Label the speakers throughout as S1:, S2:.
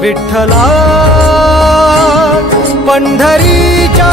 S1: विठ्ठला पंढरीच्या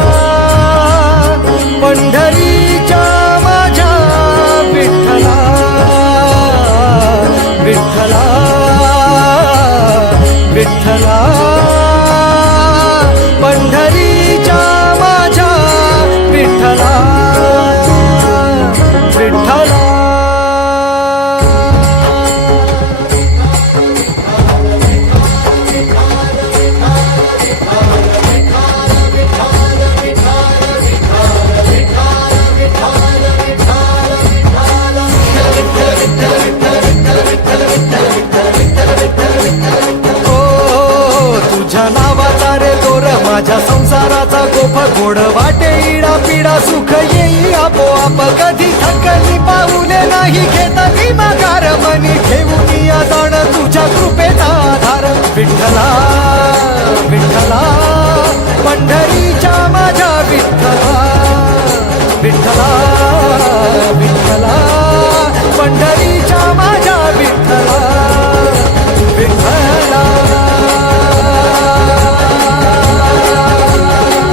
S1: तुझ्या रे दोर माझ्या संसाराचा गोफ गोड वाटे इडा पिडा सुख येई आपोआप कधी थकली पाऊले नाही घेता मी मागार मनी